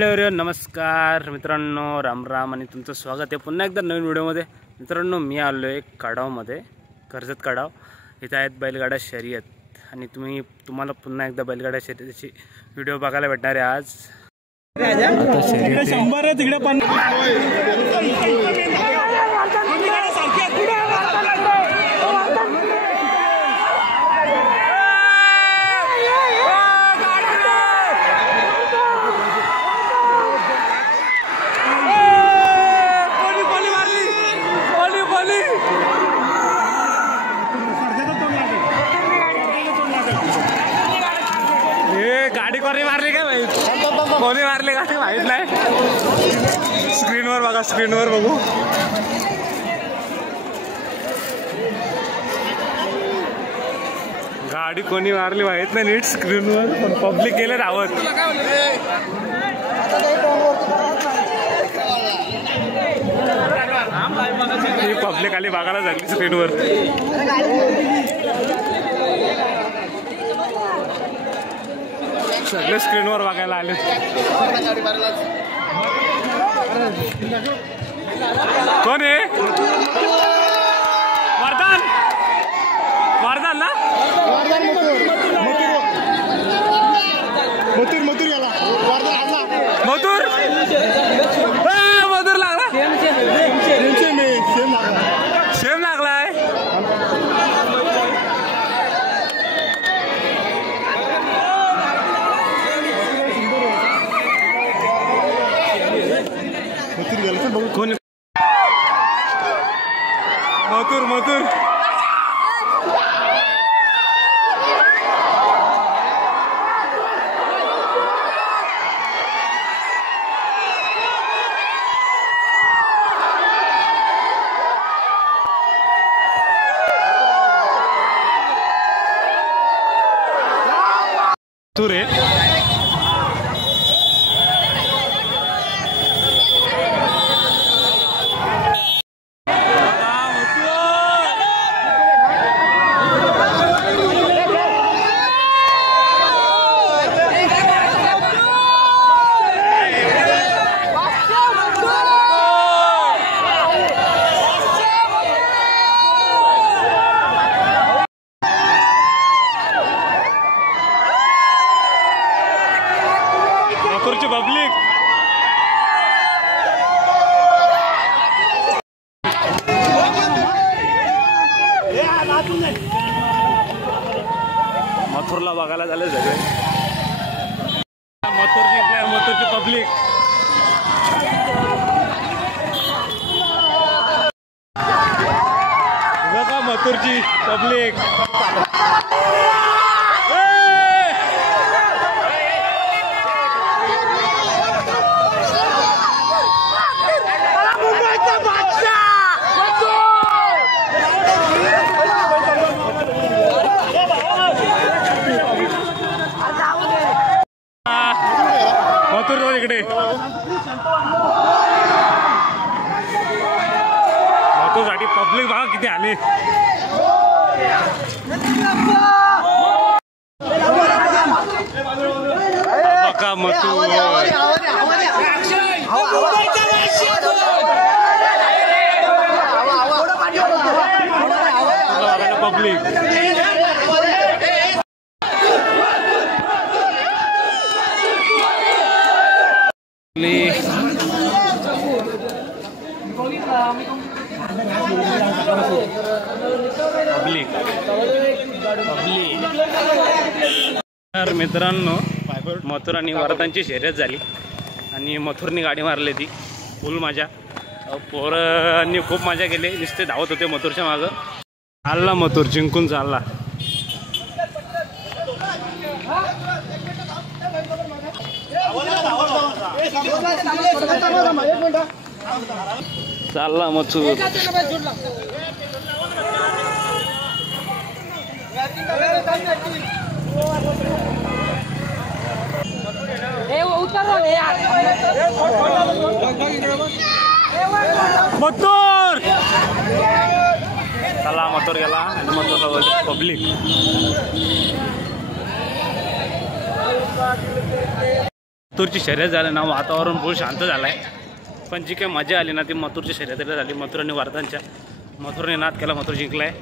Hello everyone, नमस्कार मित्रांनो, राम राम आणि तुमचं स्वागत आहे पुन्हा एकदा नवीन व्हिडिओमध्ये। मित्रांनो, मी आलो आहे कडावमध्ये, कर्जत कडाव। इथे आहेत बैलगाडा शर्यत आणि तुम्हाला पुन्हा एकदा बैलगाडा शर्यतीची व्हिडिओ बघायला भेटणार आहे आज। गाडी कोणी मारली का भाई? कोणी मारली का माहित नाही। स्क्रीनवर बघा, स्क्रीनवर बघू। गाडी कोणी मारली माहित नाही नीट स्क्रीनवर, पण पब्लिक गेले धावत। ही पब्लिक आली बघायला झाली स्क्रीनवर। सगळे स्क्रीनवर बघायला आले। कोण आहे? वरदान, वरदान ना? मथुर, मथुर गेला। मथुर, मथुर लागला। सेम लागलाय। कोण? मथुर, मथुर। तुरे पब्लिक मथुरला बघायला झाले सगळे। मथुर जिंकल्या, मथुरची पब्लिक। बघा मथुरची पब्लिक। मथुर इकडे, मथुर साठी पब्लिक बघा किती आले। बघा मथुर, पब्लिक। तर मित्रांनो, मथुर आणि वरदानची शर्यत झाली आणि मथुरनी गाडी मारली ती फुल मजा। पोरांनी खूप मजा केली, नुसते धावत होते मथुरच्या मागं। चालला मथुर, जिंकून चालला। चालला मथुर। मथुर चला, मथुर गेला आणि मथुरला पब्लिक। मथुरची शर्यत झाली ना, वातावरण बहुत शांत झालं आहे. पण जी काही मजा आली ना ती मथुरची शर्यतीला झाली. मथुर आणि वर्धनच्या. मथुरने नाद केला, मथुर जिंकला आहे.